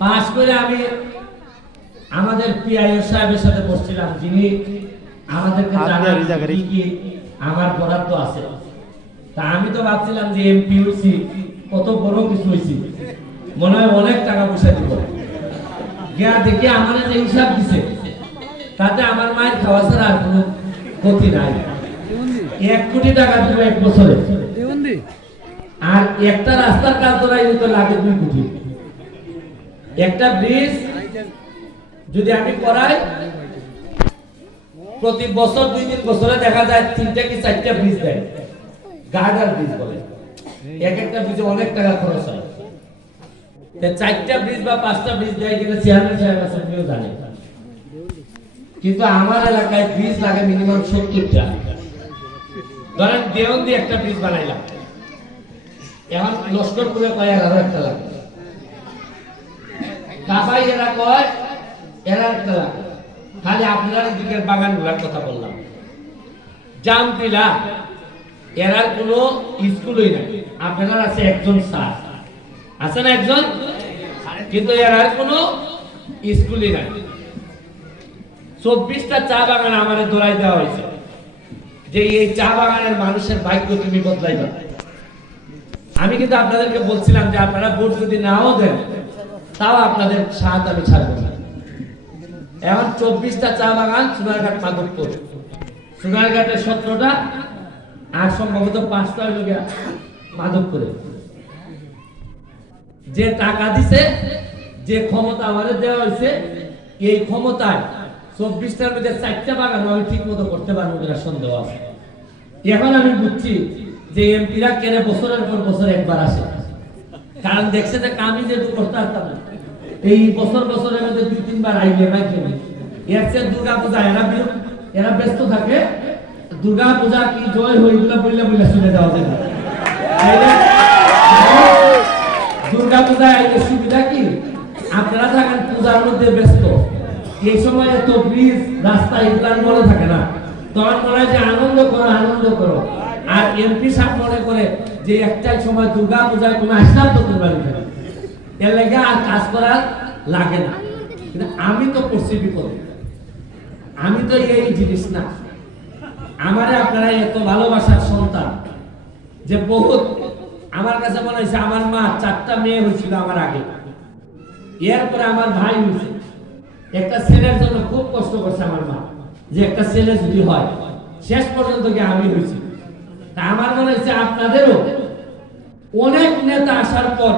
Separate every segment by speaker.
Speaker 1: পাশ করে আমি আমাদের পিআইও সাহেবের সাথে বসছিলাম যিনি আমাদেরকে জানান
Speaker 2: গাড়ি,
Speaker 1: কি কি আমার বরাদ্দ আছে। তা আমি তো ভাবছিলাম যে এমপি কত বড় কিছু হয়েছি মনে হয় অনেক টাকা পয়সা দিব। গিয়া দেখি আমার যে হিসাব দিছে তাতে আমার মায়ের খাওয়া ছাড়া আর কোনো ক্ষতি নাই। এক কোটি টাকা দিব এক বছরে। আর একটা রাস্তার কাজ ধরাই তো লাগে দুই কোটি। একটা ব্রিজ যদি আমি করাই, প্রতি বছর দুই তিন বছরে দেখা যায় তিনটা কি চারটা ব্রিজ দেয়। গার্ডার ব্রিজ বলে। এক একটা ব্রিজে অনেক টাকা খরচ হয়। চারটা ব্রিজ বা পাঁচটা ব্রিজ দেয় চেয়ারম্যান সাহেব আছে জানে কিন্তু আমার এলাকায় ব্রিজ লাগে মিনিমাম সত্তরটা। ধরেন দেওয়ান দিয়ে একটা ব্রিজ বানাইলাম। এখন লস্করপুরে কয় এগারো একটা লাগে কাবাই এরা কয়? এরা লাগে খালি আপনার দিকের বাগানগুলার কথা বললাম। জামপিলা এরার কোনো স্কুলই নাই। আপনার আছে একজন স্যার। আছে না একজন? কিন্তু এরার কোনো স্কুলই নাই। চব্বিশটা চা বাগান আমাদের দৌড়াই দেওয়া হয়েছে। যে এই চা বাগানের মানুষের ভাগ্য তুমি বদলাইবা। আমি কিন্তু আপনাদেরকে বলছিলাম যে আপনারা ভোট যদি নাও দেন তাও আপনাদের সাহায্য আমি ছাড়বো না। এখন চব্বিশটা চা বাগান সোনারঘাট মাধবপুর। সোনারঘাটের সতেরোটা, আর সম্ভবত পাঁচটা হইল মাধবপুরে। যে টাকা দিছে, যে ক্ষমতা আমাদের দেওয়া হয়েছে, এই ক্ষমতায় চব্বিশটার মধ্যে চারটা বাগান আমি ঠিক মতো করতে পারব কিনা সন্দেহ আছে। এখন আমি বুঝছি যে এমপিরা কেনে বছরের পর বছর একবার আসে। দেখছে যে যেহেতু করতে পারতাম না এই বছর দুই, তিনবার আইলে এর চেয়ে দুর্গা পূজা, এরা এরা ব্যস্ত থাকে। দুর্গা পূজা কি জয় বললে বললে শুনে যায় দুর্গা পূজা আইলে সুবিধা কি? আপনারা থাকেন পূজার মধ্যে ব্যস্ত। এই সময় এত ব্রিজ রাস্তা এগুলার মনে থাকে না। তখন মনে হয় যে আনন্দ করো আনন্দ করো। আর এমপি সাহেব মনে করে যে একটাই সময় দুর্গা পূজায় কোনো আসলাম তো কুরবানি দেবে এর লেগে আর কাজ করার লাগে না। কিন্তু আমি তো করছি বিপদ। আমি তো এই জিনিস না। আমারে আপনারা এত ভালোবাসার সন্তান যে বহুত আমার কাছে মনে হয়েছে আমার মা চারটা মেয়ে হয়েছিল আমার আগে। এরপরে আমার ভাই হয়েছে। একটা ছেলের জন্য খুব কষ্ট করছে আমার মা। যে একটা ছেলে যদি হয়, শেষ পর্যন্ত গিয়ে আমি হয়েছি। তা আমার মনে হচ্ছে আপনাদেরও অনেক নেতা আসার পর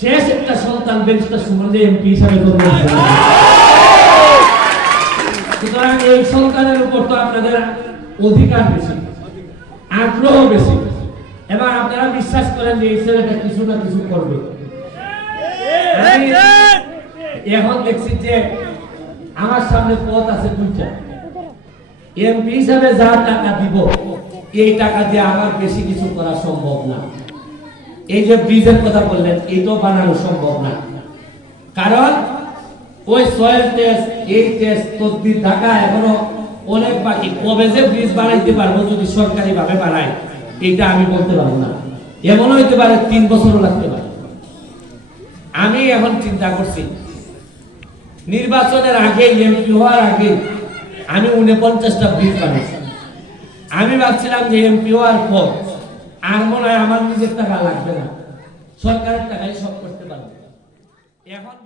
Speaker 1: শেষ একটা সন্তান ব্যারিস্টার সুমন এমপি হিসাবে। সুতরাং এই সন্তানের উপর তো আপনাদের অধিকার বেশি, আগ্রহ বেশি। এবং আপনারা বিশ্বাস করেন যে এই ছেলেটা কিছু না কিছু করবে। এখন দেখছি যে আমার সামনে পথ আছে দুইটা। এমপি হিসাবে যা টাকা দিব, এই টাকা দিয়ে আমার বেশি কিছু করা সম্ভব না। এই যে ব্রিজের কথা বললেন, এটাও বানানো সম্ভব না। কারণ ওই সয়েল টেস্ট এই টেস্ট তদবির ঢাকা এখনও অনেক বাকি। কবে যে ব্রিজ বানাইতে পারব যদি সরকারি ভাবে বানায়, এটা আমি বলতে পারব না। এমন হইতে পারে তিন বছরও লাগতে পারে। আমি এখন চিন্তা করছি, নির্বাচনের আগে এমপি হওয়ার আগে আমি উনপঞ্চাশটা বিল পাঠিয়েছি আমি ভাবছিলাম যে এমপি আর পর আর মনে হয় আমার নিজের টাকা লাগবে না। সরকারের টাকায় সব করতে পারবে। এখন